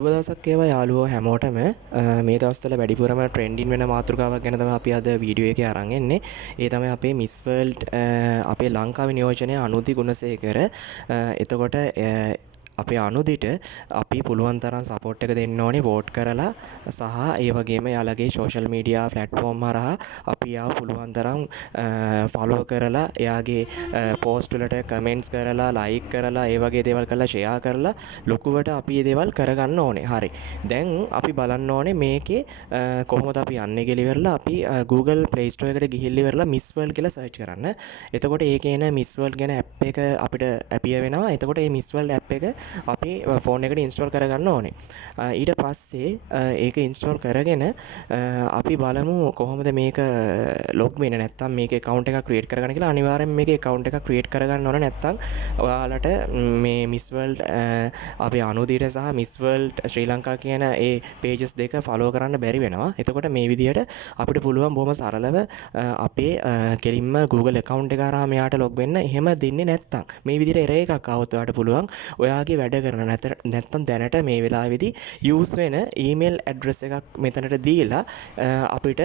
සුබ දවසක් වේවා යාළුවෝ හැමෝටම මේ දවස්වල වැඩිපුරම ට්‍රෙන්ඩින් වෙන මාතෘකාවක් ගැන තමයි අපි අද වීඩියෝ එකේ අරන් එන්නේ. ඒ තමයි අපේ මිස් වර්ල්ඩ් අපේ ලංකාවේ නියෝජනය අනුති ගුණසේකර. එතකොට අපේ අනුදිට අපි පුළුවන් තරම් සපෝට් එක දෙන්න ඕනේ වෝට් කරලා සහ ඒ වගේම යාළගේ සෝෂල් මීඩියා ප්ලැට්ෆෝම් හරහා අපි යාව පුළුවන් තරම් ෆලෝ කරලා එයාගේ පෝස්ට් වලට කමෙන්ට්ස් කරලා ලයික් කරලා ඒ වගේ දේවල් කරලා ෂෙයා කරලා ලොකුවට අපි මේ දේවල් කරගන්න ඕනේ. හරි. දැන් අපි බලන්න ඕනේ මේකේ කොහොමද අපි යන්නේ කියලා ඉවරලා අපි Google Play Store එකට ගිහිල්ලා ඉවරලා Miss World කියලා සර්ච් කරන්න. එතකොට ඒකේ එන Miss World ගැන ඇප් එක අපිට ඇපියර් වෙනවා. එතකොට මේ Miss World ඇප් එක අපි ෆෝන් එකට ඉන්ස්ටෝල් කරගන්න ඕනේ. ඊට පස්සේ ඒක ඉන්ස්ටෝල් කරගෙන අපි බලමු කොහොමද මේක ලොග් වෙන්නේ නැත්නම් මේක account එකක් create කරගන්න කියලා. අනිවාර්යෙන් මේක account එකක් create කරගන්න ඕන නැත්නම් ඔයාලට මේ Miss World අපේ අනුදීට සහ Miss World ශ්‍රී ලංකා කියන ඒ pages දෙක follow කරන්න බැරි වෙනවා. එතකොට මේ විදිහට අපිට පුළුවන් බොහොම සරලව අපේ කෙලින්ම Google account එක හරහා මෙයාට log වෙන්න. එහෙම දෙන්නේ නැත්නම් මේ විදිහට error එකක් ආවොත් ඔයාලට පුළුවන් ඔයාගේ වැඩ කරන නැත්නම් දැනට මේ වෙලාවේදී use වෙන email address එකක් මෙතනට දීලා අපිට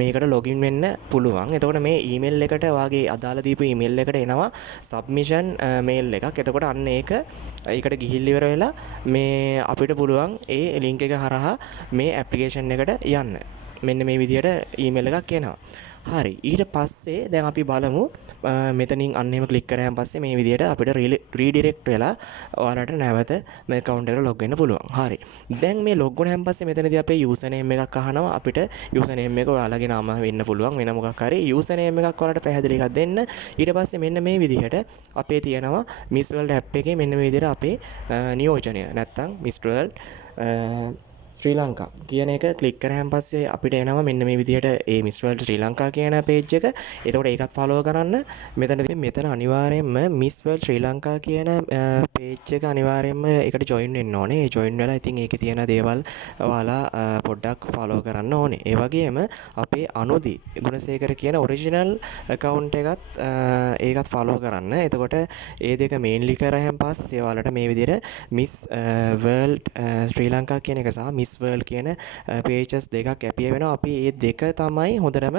මේකට login වෙන්න පුළුවන්. එතකොට මේ email එකට ඔයාගේ අදාළ දීපු email එකට එනවා submission mail එකක්. එතකොට අන්න ඒකට ගිහිල්ලා ඉවර වෙලා මේ අපිට පුළුවන් ඒ link එක හරහා මේ application එකට යන්න. මෙන්න මේ විදිහට email එකක් එනවා. හරි. ඊට පස්සේ දැන් අපි බලමු මෙතනින් අන්න එහෙම ක්ලික් කරාන් පස්සේ මේ විදිහට අපිට රීඩිරෙක්ට් වෙලා ඔයාලට නැවත මේ account එකට log වෙන්න පුළුවන්. හරි. දැන් මේ log වුණාන් පස්සේ මෙතනදී අපේ user name එකක් අහනවා. අපිට user name එක ඔයාලගේ නම වෙන්න පුළුවන් වෙන මොකක් හරි user name එකක් ඔයාලට පැහැදිලි එකක් දෙන්න. ඊට පස්සේ මෙන්න මේ විදිහට අපේ තියෙනවා Miss World app එකේ මෙන්න මේ විදිහට අපේ නියෝජනය නැත්තම් Miss World ශ්‍රී ලංකා කියන එක ක්ලික් කරාන් පස්සේ අපිට එනවා මෙන්න මේ විදිහට ඒ Miss World ශ්‍රී ලංකා කියන page එක. එතකොට ඒකත් follow කරන්න. මෙතන අනිවාර්යයෙන්ම Miss World ශ්‍රී ලංකා කියන page එක අනිවාර්යයෙන්ම ඒකට join වෙන්න ඕනේ. ඒ join වෙලා ඉතින් ඒකේ තියෙන දේවල් ඔයාලා පොඩ්ඩක් follow කරන්න ඕනේ. ඒ වගේම අපේ අනුදි ගුණසේකර කියන original account ඒකත් follow කරන්න. එතකොට ඒ දෙක mainly කරාන් පස්සේ ඔයාලට මේ විදිහට Miss World ශ්‍රී ලංකා කියන එක සහ Miss World කියන pages දෙකක් ඇපිය වෙනවා. අපි මේ දෙක තමයි හොඳටම